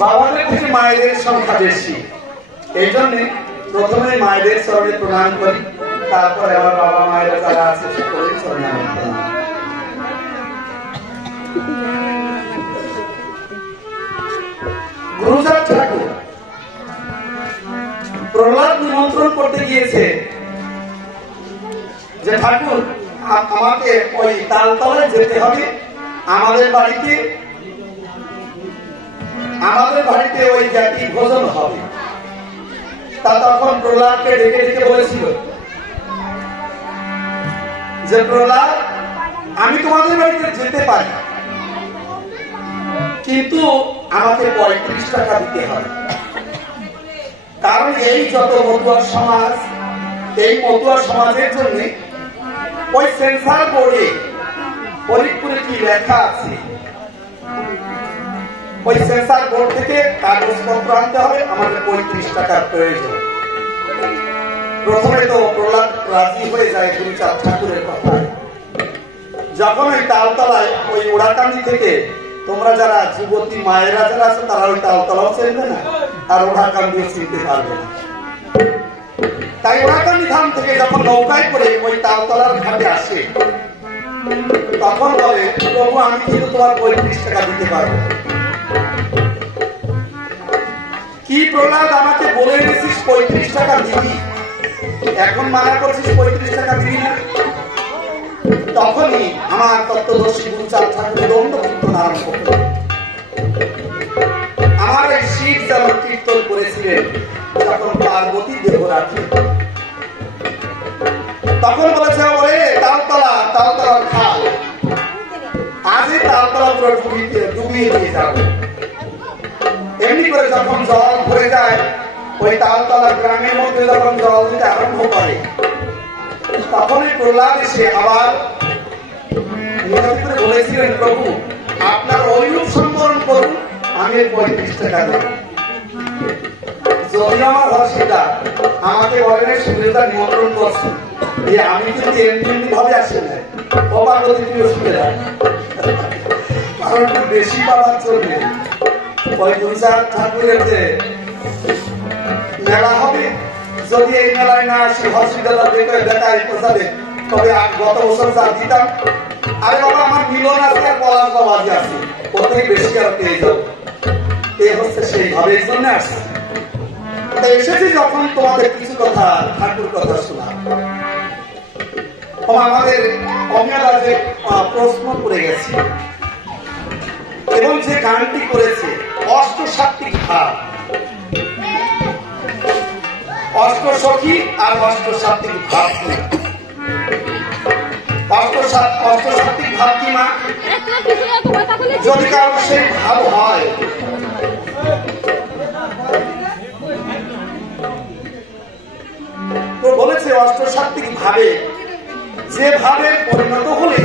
বাবাদের থেকে মায়েদের সংখ্যা বেশি, এই জন্য প্রথমে মায়েদের চরণে প্রণাম করি, তারপরে আমার বাবা মায়েরা যারা আছে সকলের চরণে প্রণাম। গুরুচাঁদ ঠাকুর প্রহ্লাদ নিমন্ত্রণ করতে গিয়েছে যে ঠাকুর আমাকে ওই তালতলায় যেতে হবে, আমাদের বাড়িতে ওই জাতি ভোজন হবে। তা তখন প্রহ্লাদকে ডেকে ডেকে বলেছিল যে প্রহ্লাদ, আমি তোমাদের বাড়িতে যেতে পারি, কিন্তু আমাকে 35 টাকা দিতে হবে। কারণ এই যত মতুয়া সমাজ, এই মতুয়া সমাজের জন্য ওই সেন্সার বোর্ডে ফরিদপুরে কি লেখা আছে, ওই সেন্সার বোর্ড থেকে কাগজপত্র আনতে হবে, আমাদের 35 টাকার প্রয়োজন। প্রথমে তো প্রহ্লাদ রাজি হয়ে যায় গুরুচাঁদ ঠাকুরের কথায়। যখন ওই তালতলায় ওই ওড়াকান্দি থেকে, তোমরা যারা যুবতী মায়েরা যারা আছে তারা ওই তালতলাও চিনবে না, আর ওড়াকান্দিও চিনতে পারবে না। তাই ওড়াকান্দি ধাম থেকে যখন নৌকায় করে ওই তালতলার ঘাটে আসে, তখন বলে, প্রভু আমি কিন্তু তোমার 35 টাকা দিতে পারবো। কি প্রহ্লাদ, আমাকে বলে এনেছিস 35 টাকা দিবি, এখন মানা করছিস 35 টাকা দিবি না? তখনই আমার তত্ত্বদর্শী গুরুচাঁদ ঠাকুর দণ্ড কীর্তন আরম্ভ করল। আমার এই শিব যেমন কীর্তন করেছিলেন যখন পার্বতী দেহ রাখে, তখন বলেছে বলে তালতলার খাল, আজই তালতলা পুরো ডুবিয়ে দিয়ে যাবো। এমনি করে যখন জল ভরে যায়, ওই তালতলা গ্রামের মধ্যে যখন জল দিতে আরম্ভ করে, তখনই প্রহ্লাদ এসে আবার মিনতি করে বলেছিলেন, প্রভু আপনার ঐরূপ সম্বরণ করুন, আমি 35 টাকা দেব। যদি আমার হসপিটা আমাকে বলেন সুবিধা নিমন্ত্রণ করছে, আমি কিন্তু এমনি ভাবে আসি না, অবাক অতিথি অসুবিধা, কারণ একটু বেশি পাওয়ার চলবে। ওই গুরুচাঁদ ঠাকুরের যে মেলা হবে, যদি এই মেলায় না আসি হসপিটাল দেখায় পৌঁছাবে, তবে গত বছর যা দিতাম, আরে বাবা আমার মিলন আছে আর পলাশ বাবাজি আছে, ওতেই বেশি আর পেয়ে যাবো। এই হচ্ছে সেইভাবে এই জন্য আসছে। এসেছি যখন তোমাদের কিছু কথা, ঠাকুর কথা শোনা। আমাদের অমিয়াদা যে প্রশ্ন করে গেছে এবং যে গানটি করেছে, অষ্টসাত্ত্বিক ভাব, অষ্টসখী আর অষ্টসাত্ত্বিক ভাব। অষ্টসাত্ত্বিক ভাব কি মা? যদি কারণ সেই ভাব হয়, তো বলেছে অষ্টসাত্ত্বিক ভাবে যে ভাবে পরিণত হলে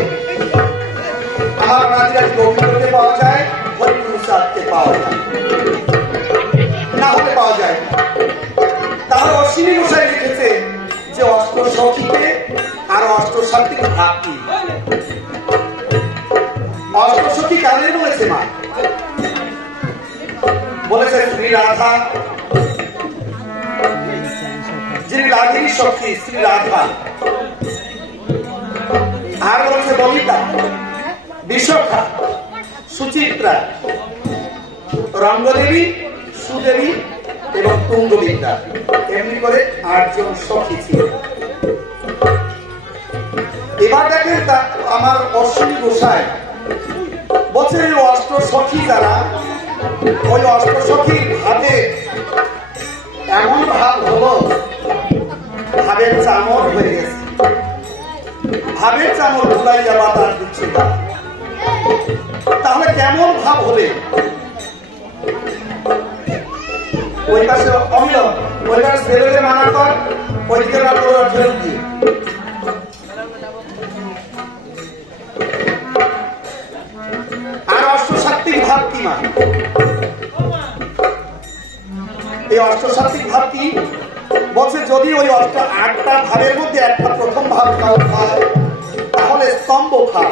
আমার রাজিরাজ গোবিন্দকে পাওয়া যায়, হরিপুরুষকে পাওয়া যায়, না হলে পাওয়া যায়। তাহলে অশ্বিনী গোসাই লিখেছে যে অষ্টসখীকে আর অষ্টসাত্ত্বিক ভাব কি? অষ্টসখী কারণে বলেছে মা, বলেছে শ্রী রাধা, যিনি রাগিনী শক্তি শ্রী রাধা, আর বলেছে বনিতা, বিশাখা, সুচিত্রা, রঙ্গদেবী, সুদেবী এবং তুঙ্গবিদ্যা, এমনি করে 8 জন সখী ছিল। আমার অশ্বিনী গোসাই বলছে অষ্ট সখী যারা, ওই অষ্ট সখীর ভাবে এমন ভাব হলো, ভাবের চামর হয়ে গেছে, ভাবের চামর ধুলাই যাবা তার দিচ্ছে না। তাহলে কেমন ভাব হলে ওই পাশে অমিল, ওই পাশে ছেলেকে মানা কর, ওইদিকে ফেরত দিয়ে আর অষ্টসাত্ত্বিক ভাব কি না? এই অষ্টসাত্ত্বিক ভাব কি বলছে? যদি ওই আটটা ভাবের মধ্যে একটা প্রথম ভাব হয় তাহলে স্তম্ভ ভাব।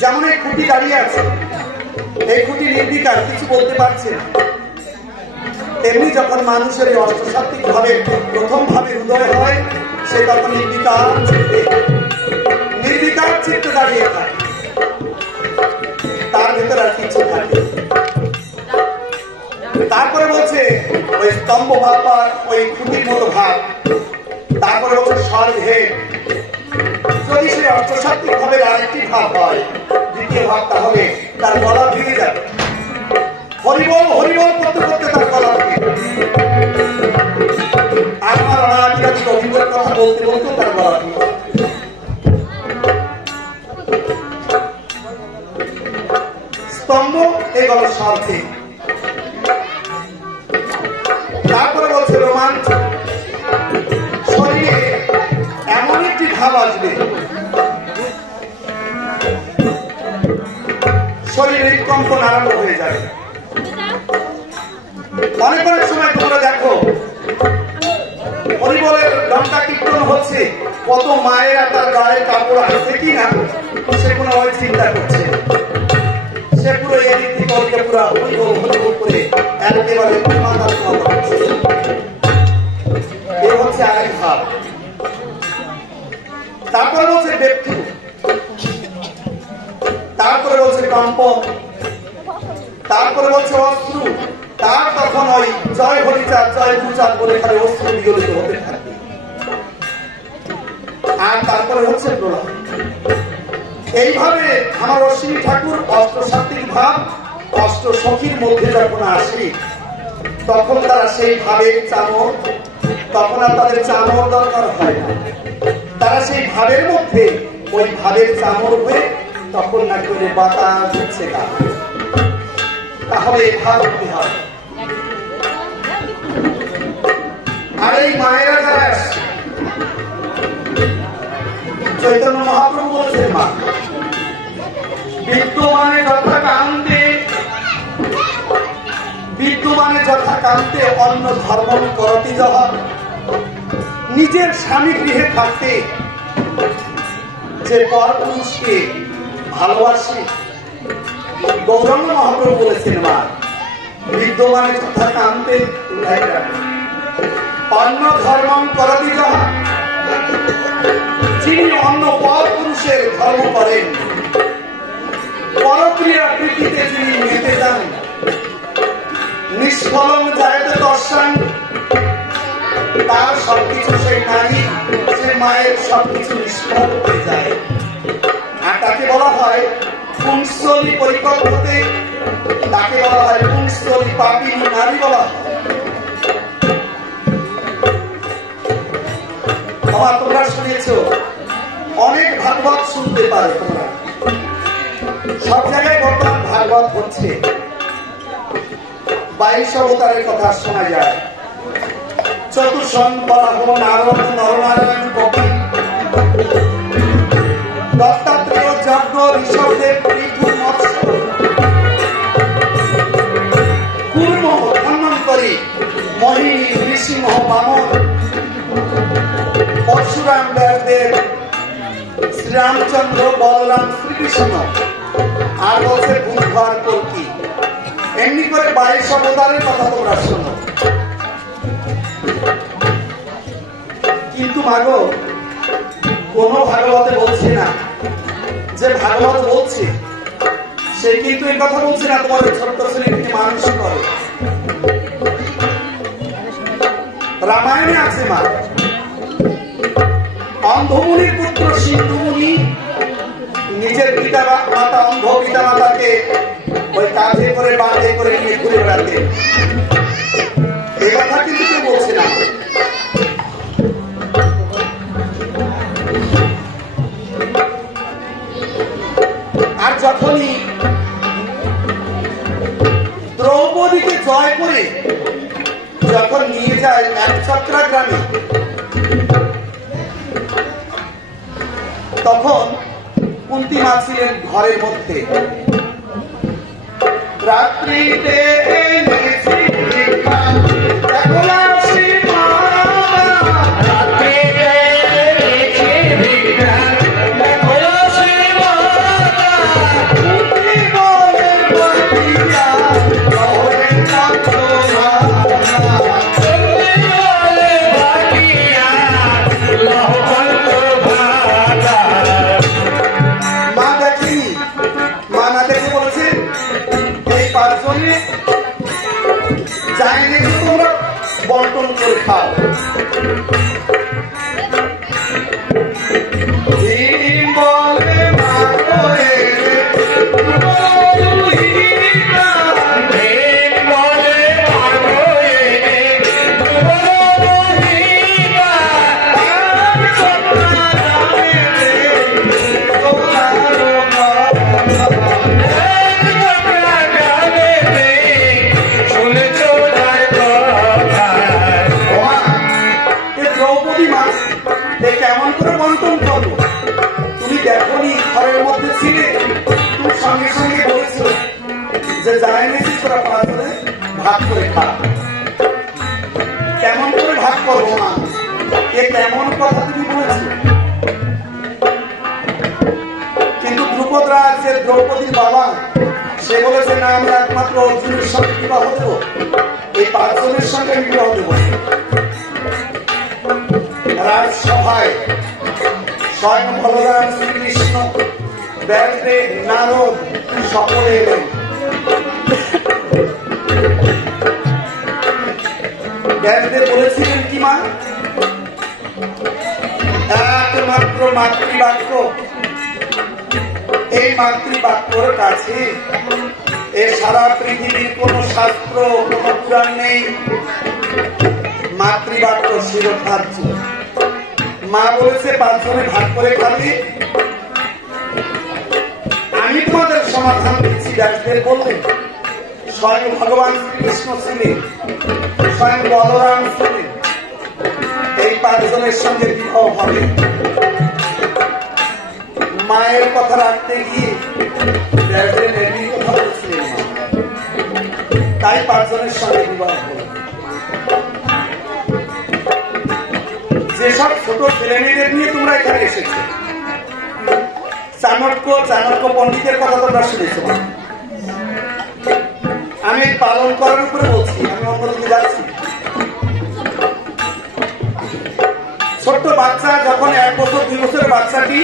যেমন এই খুঁটি দাঁড়িয়ে আছে, এই খুঁটি নির্বিকার, কিছু বলতে পারছে না। তেমনি যখন মানুষের এই অষ্টসাত্ত্বিক ভাবে প্রথম ভাবে উদয় হয়, সে তখন নির্বিকার চিত্তে দাঁড়িয়ে থাকে, তার ভেতরে আর কিছু থাকে। তারপরে বলছে ওই স্তম্ভ ভাব বা ওই খুঁটির মতো ভাব। তারপরে বলছে স্বর্গে যদি সে অষ্টসাত্ত্বিক ভাবে আরেকটি ভাব হয়, দ্বিতীয় ভাব, তাহলে তার গলা ভেঙে যাবে। হরিবল হরিবল করতে করতে তার গলা ভেঙে যাবে। আর আমার অনাদিকাধিক অভিজ্ঞতার কথা বলতে বলতে তার গলা ভেঙে যাবে। স্তম্ভ এই গলা স্বর্গে। তারপরে বলছে রোমাঞ্চ, শরীরে এমন একটি ভাব আসবে, শরীরে কম্পন আরম্ভ হয়ে যাবে। অনেক অনেক সময় তোমরা দেখো হরিবলের ঘণ্টা কীর্তন হচ্ছে, কত মায়েরা তার গায়ের কাপড় আসছে কিনা সে কোনো চিন্তা করছে, সে পুরো এদিক থেকে ওদিকে পুরো হরিবল হরিবল করে একেবারে এ হচ্ছে আরেক ভাব। তারপরে বলছে ব্যক্তি, তারপরে বলছে কম্পন, তারপরে বলছে অশ্রু। তার তখন ওই জয় হরিচাঁদ জয় গুরুচাঁদ বলে খালি অশ্রু বিগলিত হতে থাকে। আর তারপরে হচ্ছে প্রলয়। এইভাবে আমার অশ্বিনী ঠাকুর অষ্টসাত্ত্বিক ভাব অষ্ট সখীর মধ্যে যখন আসে, তখন তারা সেই ভাবের চামর, তখন আর তাদের চামর দরকার হয় না, তারা সেই ভাবের মধ্যে ওই ভাবের চামর হয়ে তখন না করে বাতাস হচ্ছে না। তাহলে এই ভাব হতে হয়। আর এই মায়েরা যারা চৈতন্য মহাপ্রভু বলেছেন, মা বিদ্যমানে যথা কান্তে, বিদ্যমানে যথা কান্তে অন্য ধর্ম করতি যহ। নিজের স্বামী গৃহে থাকতে যে পর পুরুষকে ভালোবাসে, গৌরাঙ্গ মহাপ্রভু বলেছেন, মা বিদ্যমানে যথা কান্তে অন্য ধর্ম করতি যহ। যিনি অন্য পর পুরুষের ধর্ম করেন, পরক্রিয়া প্রীতিতে যিনি মেতে যান, নিষ্ফলন যায়তে দর্শন, তার সবকিছু সেই নারী, সে মায়ের সবকিছু নিষ্ফল হয়ে যায়। আর তাকে বলা হয় পুংস্থলী পরিকল্পতে, তাকে বলা হয় পুংস্থলী পাপিনী নারী বলা হয়। তোমরা শুনেছ, অনেক ভাগবত শুনতে পারো তোমরা, সব জায়গায় বর্তমান ভাগবত হচ্ছে, 22 অবতারের কথা শোনা যায়। চতুর্শন বরাহ নারদ নরনারায়ণ কপি দত্তাত্রেয় যজ্ঞ ঋষভদেব পৃথু মৎস্য কুর্ম ধন্বন্তরী মোহিনী নৃসিংহ বামন পরশুরাম ব্যাসদেব শ্রীরামচন্দ্র বলরাম শ্রীকৃষ্ণ আর বলছে বুধবার কল্কি। এমনি করে 22 অবতারের কথা তোমরা শোনো। কিন্তু মাগো কোন ভাগবতে বলছে না, যে ভাগবত বলছে সে কিন্তু এই কথা বলছে না তোমাদের ছোট্ট ছেলেকে মানুষ করে। রামায়ণে আছে, মা অন্ধমুনির পুত্র সিন্ধুমুনি পিতা মাতা অন্ধ পিতা মাতাকে ওই কাঁধে করে বাঁধে করে নিয়ে ঘুরে বেড়াতে। এ কথা কিন্তু কেউ বলছে না। আর যখনই দ্রৌপদীকে জয় করে যখন নিয়ে যায় একছত্রা গ্রামে, তখন কুন্তী মা ছিলেন ঘরের মধ্যে। রাত্রিতে বন্টন করে খাও। কেমন করে বন্টন করবো? তুমি দেখো নি ঘরের মধ্যে ছিলে, তুমি সঙ্গে সঙ্গে বলেছো যে যাই নিয়েছিস তোরা পাঁচজনে ভাগ করে খা। কেমন করে ভাগ করবো মা? এ কেমন কথা তুমি বলেছো? কিন্তু দ্রুপদ রাজ যে দ্রৌপদীর বাবা, সে বলেছে না, আমি একমাত্র অর্জুনের সঙ্গে বিবাহ দেব, এই পাঁচজনের সঙ্গে আমি বিবাহ দেব। রাজসভায় স্বয়ং ভগবান শ্রীকৃষ্ণ, ব্যাসদেব, নারদ সকলে এলেন। ব্যাসদেব বলেছিলেন কি মা? একমাত্র মাতৃবাক্য, এই মাতৃবাক্যর কাছে এ সারা পৃথিবীর কোন শাস্ত্র, কোন পুরাণ নেই। মাতৃবাক্য শিরোধার্য। মা বলেছে পাঁচজনে ভাগ করে খাবে, আমি তোমাদের সমাধান দিচ্ছি। ব্যাসদেব বললেন, স্বয়ং ভগবান শ্রীকৃষ্ণ ছিলেন, স্বয়ং বলরাম ছিলেন, এই পাঁচজনের সঙ্গে বিবাহ হবে। মায়ের কথা রাখতে গিয়ে ব্যাসদেব এমনি কথা বলছিলেন, তাই পাঁচজনের সঙ্গে বিবাহ হল। যেসব ছোট ছেলে মেয়েদের নিয়ে তোমরা এখানে এসেছো, চাণক্য পণ্ডিতের কথা তোমরা শুনেছ। আমি পালন করার উপরে বলছি, আমি অন্যদিকে যাচ্ছি। ছোট্ট বাচ্চা যখন 1 বছর 2 বছরের বাচ্চাটি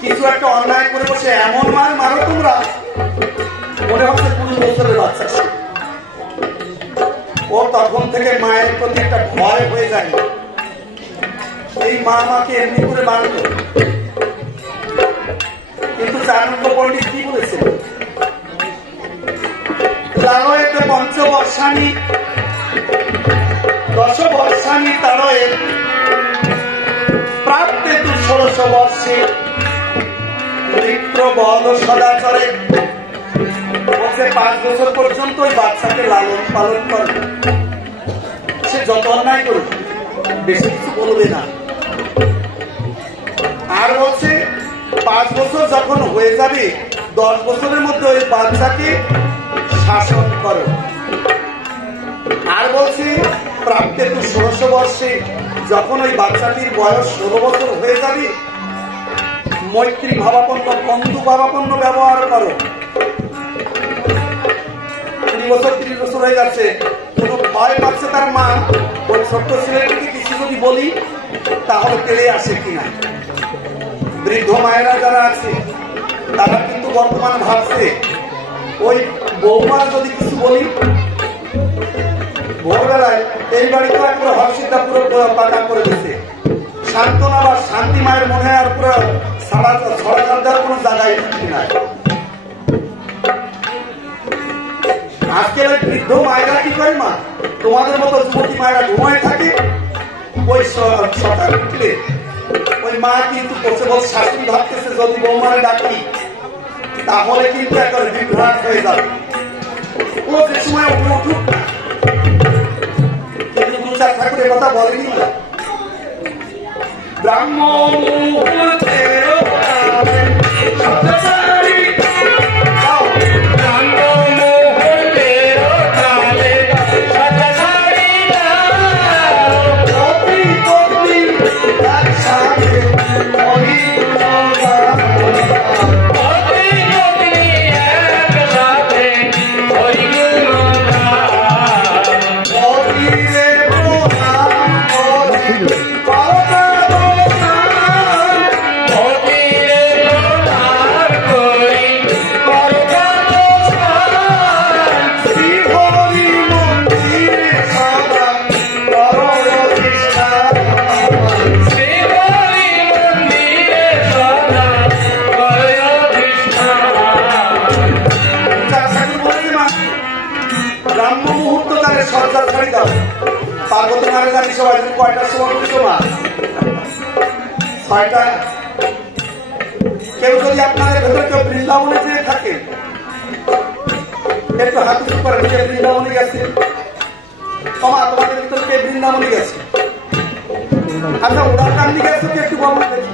কিছু একটা অন্যায় করে বসে এমন মারো তোমরা, মনে হচ্ছে 20 বছরের বাচ্চা। ও তখন থেকে মায়ের প্রতি একটা ভয় হয়ে যায়। এই মা আমাকে এমনি করে মারল। কিন্তু চাণক্য পণ্ডিত কি বলেছেন? লালয়েতে পঞ্চবর্ষাণি 10 বর্ষাণি তারয়ে প্রাপ্তে তু 16 বর্ষে বধ সদাচরে। বলছে 5 বছর পর্যন্ত ওই বাচ্চাকে লালন পালন করে, সে যত অন্যায় করবে বেশি কিছু বলবে না। আর বলছে 5 বছর যখন হয়ে যাবে, 10 বছরের মধ্যে ওই বাচ্চাকে শাসন করো। আর বলছে প্রাপ্তে তু 16 বর্ষে, যখন ওই বাচ্চাটির বয়স 16 বছর হয়ে যাবে, মৈত্রী ভাবাপন্ন, বন্ধু ভাবাপন্ন ব্যবহার করো। 20 বছর 30 বছর হয়ে যাচ্ছে, কোনো ভয় পাচ্ছে তার মা, ওই ছোট্ট ছেলেটিকে কিছু যদি বলি তাহলে তেড়ে আসে কিনা। বৃদ্ধ মায়েরা যারা আছে তারা কিন্তু বর্তমান ভাবছে, ওই বৌমা যদি কিছু বলি, ভোরবেলায় এই বাড়িতে পুরো হর্ষিতা পুরো পাকা করে দিচ্ছে, সান্ত্বনা বা শান্তি মায়ের মনে আর পুরো ছড়া দেওয়ার কোনো জায়গায় থাকি না। তোমাদের মতো যুবতী মায়েরা ঘুমায় থাকে, ওই সকাল উঠলে ওই মা কিন্তু বসে বসে শাশুড়ি ভাবতেছে যদি বৌমারে ডাকি তাহলে কিন্তু একবারে বিভ্রাট হয়ে যাবে। ও যে সময় উঠুক না, কিন্তু গুরুচাঁদ ঠাকুর এ কথা বলেনি না। ব্রাহ্ম পার্বতী মারে জানি সবাই কয়টার সময় উঠছো মা? 6টা। কেউ যদি আপনাদের ভেতরে কেউ বৃন্দাবনে যেয়ে থাকে একটু হাত উঁচু করেন, কে বৃন্দাবনে গেছে? তোমাদের ভিতরে কে বৃন্দাবনে গেছে? আচ্ছা উড়ার কান্দি গেছে কি একটু বলুন দেখি।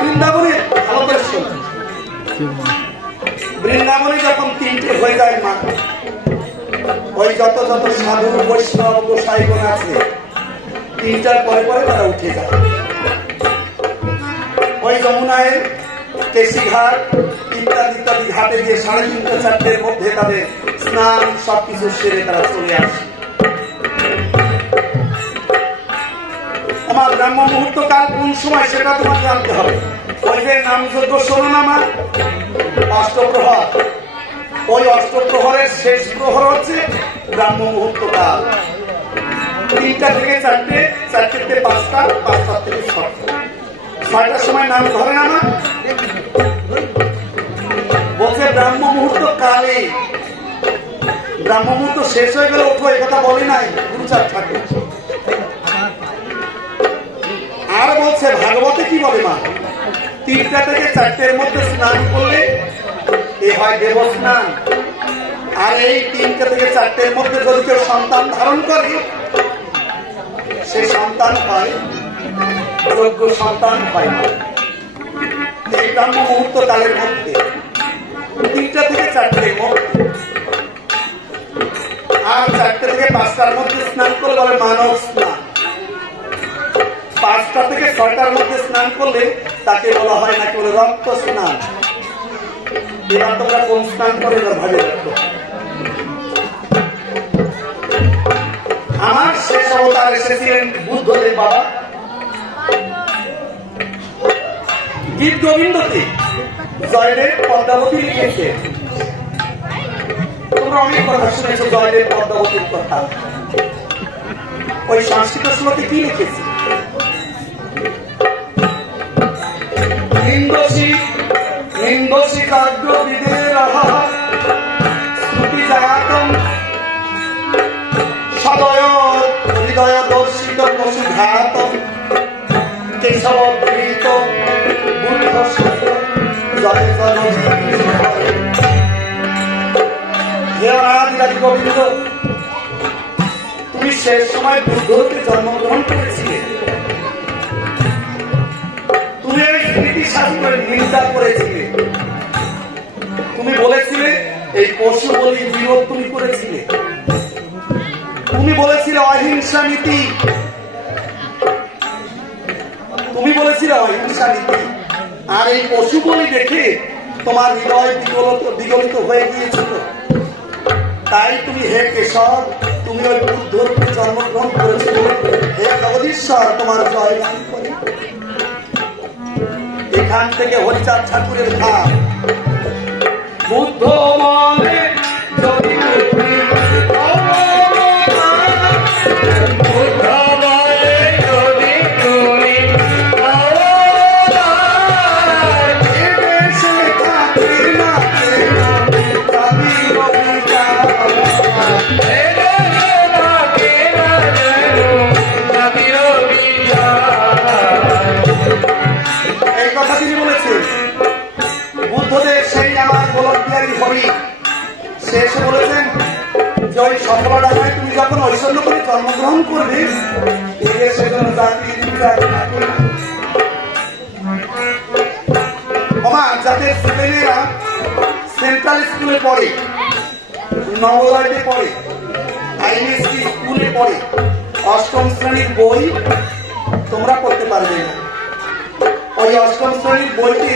বৃন্দাবনে ভালো করে শোনো, বৃন্দাবনে যখন 3টে হয়ে যায় মা, ওই যত যত সাধু বৈষ্ণব গোসাইগণ আছে 3টার পরে পরে তারা উঠে যায়। ওই যমুনায় কেশিঘাট ইত্যাদি ইত্যাদি ঘাটে গিয়ে 3:30 4টের মধ্যে তাদের স্নান সবকিছু সেরে তারা চলে আসে। আমার ব্রাহ্ম মুহূর্ত কাল কোন সময় সেটা তোমার জানতে হবে। ওই যে নামযজ্ঞ শোনো না মা, অষ্টপ্রহর, ওই অষ্টপ্রহরের শেষ প্রহর হচ্ছে ব্রাহ্ম মুহূর্ত কাল। 3টা থেকে 4টে, 4টে থেকে 5টা, 5টা থেকে 6টা, 6টার সময় নাম ধরে না মা। বলছে ব্রাহ্ম মুহূর্ত কালে, ব্রাহ্ম মুহূর্ত শেষ হয়ে গেলে ওঠো, এই কথা বলে নাই গুরুচাঁদ ঠাকুর। আর বলছে ভাগবতে কি বলে মা, 3টা থেকে 4টের মধ্যে স্নান করলে এ হয় দেব স্নান। আর এই 3টা থেকে 4টের মধ্যে যদি কেউ সন্তান ধারণ করে সে সন্তান হয় যোগ্য সন্তান হয় না। এই ব্রাহ্ম মুহূর্ত কালের মধ্যে 3টা থেকে 4টের মধ্যে, আর 4টে থেকে 5টার মধ্যে স্নান করলে বলে মানব স্নান। 5টা থেকে 6টার মধ্যে স্নান করলে তাকে বলা হয় নাকি বলে রক্ত স্নান। এবার তোমরা কোন স্নান করে ভাবে রাখো। আমার শেষ অবতার এসেছিলেন বুদ্ধদেব বাবা। গীত গোবিন্দতে জয়দেব পদ্মাবতী লিখেছে, তোমরা অনেক কথা শুনেছ জয়দেব পদ্মাবতীর কথা। ওই সংস্কৃত শ্লোকে কি লিখেছে? নিন্দসী কাব্য বিদের স্মৃতি জাতম সদয় হৃদয় দর্শিত পশুঘাতম কেশব প্রীত বুদ্ধ সত্য জয় হে অনাদিরাজ গোবিন্দ, তুমি শেষ সময় বুদ্ধ হতে জন্মগ্রহণ করেছিলে। তুমি এই স্মৃতি শাস্ত্রের নিন্দা করেছিলে। তুমি বলেছিলে এই পশু বলি বিরোধ তুমি করেছিলে। তুমি বলেছিলে অহিংসা নীতি, তুমি বলেছিলে অহিংসা নীতি। আর এই পশু বলি দেখে তোমার হৃদয় বিগলিত হয়ে গিয়েছিল। তাই তুমি হে কেশব, তুমি ওই বুদ্ধ জন্মগ্রহণ করেছিল। হে জগদীশ্বর, তোমার জয় গান করে। এখান থেকে হরিচাঁদ ঠাকুরের ভাব, বুদ্ধ মনে যদি যাদের ছেলেমেয়েরা সেন্ট্রাল স্কুলে পড়ে, নবোদয়তে পড়ে, আইএসসি স্কুলে পড়ে, অষ্টম শ্রেণীর বই তোমরা পড়তে পারবে না। ওই অষ্টম শ্রেণীর বইতে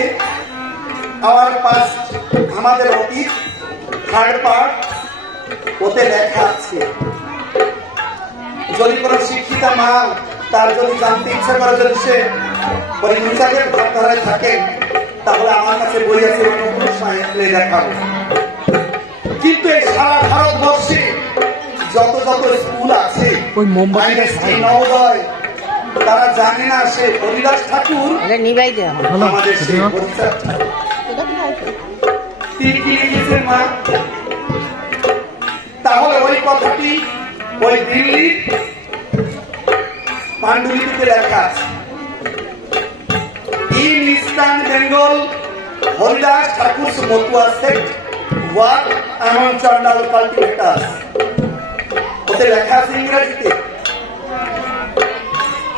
আমাদের অতীত থার্ড পার্ট ওতে লেখা আছে। যদি কোনো শিক্ষিতা মা তার যদি জানতে ইচ্ছা করে, যদি সে ওই নিচাকের ভাবধারায় থাকেন, তাহলে আমার কাছে বই আছে, অন্য কোনো সময় দেখাবো। কিন্তু এই সারা ভারতবর্ষে যত যত স্কুল আছে, নবোদয়, তারা জানে না সে হরিদাস ঠাকুর আমাদের সেই হরিদাস ঠাকুর। তিনি কি লিখেছেন মা? তাহলে ওই কথাটি ওই দিল্লির পাণ্ডুলিপিতে লেখা আছে, ইন ইস্টার্ন বেঙ্গল হরিদাস ঠাকুর's Matua sect work among Chandal cultivators। ওতে লেখা আছে ইংরেজিতে,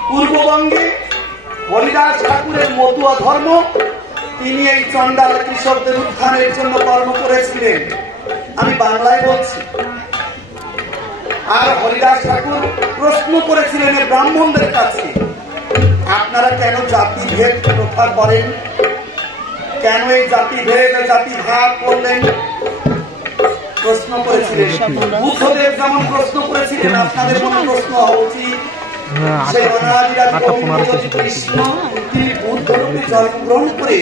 পূর্ববঙ্গে হরিদাস ঠাকুরের মতুয়া ধর্ম, তিনি এই চন্ডাল কৃষকদের উত্থানের জন্য কর্ম করেছিলেন। আমি বাংলায় বলছি। আর হরিদাস ঠাকুর প্রশ্ন করেছিলেন এই ব্রাহ্মণদের কাছে, আপনারা কেন জাতিভেদ প্রথা করেন? কেন এই জাতিভেদ জাতি ভাগ করলেন? প্রশ্ন করেছিলেন। বুদ্ধদেব যেমন প্রশ্ন করেছিলেন, আপনাদের মনে প্রশ্ন হওয়া উচিত। সেই কৃষ্ণ তিনি বুদ্ধরূপে জন্মগ্রহণ করে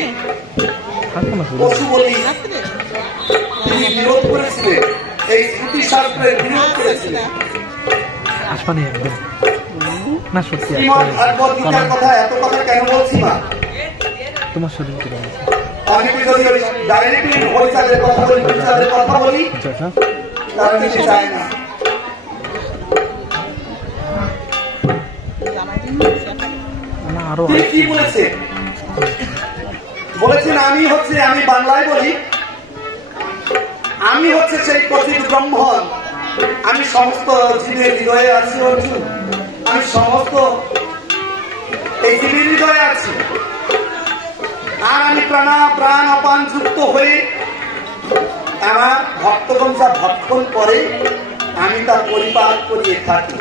পশু বলি তিনি বিরোধ করেছিলেন, এই শ্রুতি শাস্ত্রের বিরোধ করেছিলেন। ভাগবত গীতার কথা এত কথা কেন বলছি মা? তোমার শরীর অনেকে যদি ডাইরেক্টলি হরিচাঁদের কথা বলি, হরিচাঁদের কথা বলি, তারা কিছু চায় না। তিনি কি বলেছে? বলেছেন আমি বাংলায় বলি, আমি হচ্ছে সেই কথিত ব্রহ্মণ, আমি সমস্ত জীবের হৃদয়ে আছি অর্জুন, আমি সমস্ত এই জীবের হৃদয়ে আছি। আর আমি প্রাণ অপান যুক্ত হয়ে আমার ভক্তগণ যা ভক্ষণ করে আমি তা পরিপাক করিয়ে থাকি।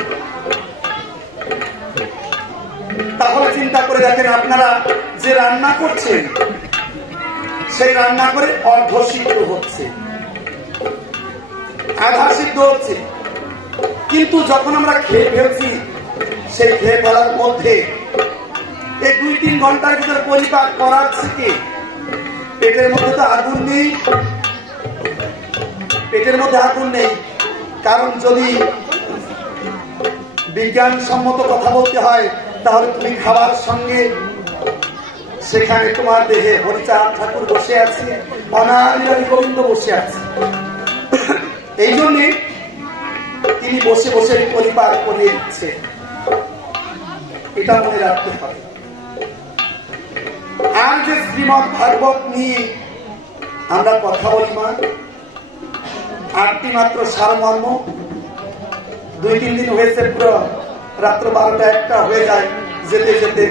তাহলে চিন্তা করে দেখেন, আপনারা যে রান্না করছেন সেই রান্না করে অর্ধ সিদ্ধ হচ্ছে, আধা সিদ্ধ হচ্ছে, কিন্তু যখন আমরা খেয়ে ফেলছি সেই খেয়ে ফেলার মধ্যে এই 2-3 ঘন্টার ভিতরে পরিপাক করাচ্ছে কে? পেটের মধ্যে তো আগুন নেই, পেটের মধ্যে আগুন নেই। কারণ যদি বিজ্ঞানসম্মত কথা বলতে হয়, তাহলে তুমি খাবার সঙ্গে সেখানে তোমার দেহে হরিচাঁদ ঠাকুর বসে আছে, অনাবিরালী গোবিন্দ বসে আছে। এই জন্যে তিনি বসে বসে পরিপাক করিয়ে দিচ্ছে, এটা মনে রাখতে হবে। আর যে শ্রীমদ ভাগবত নিয়ে আমরা কথা বলি মা, 8টি মাত্র সারমর্ম, 2-3 দিন হয়েছে, পুরো রাত্র 12টা-1টা হয়ে যায়, যেতে যেতে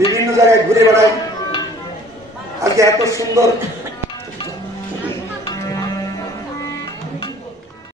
বিভিন্ন জায়গায় ঘুরে বেড়াই। আজকে এত সুন্দর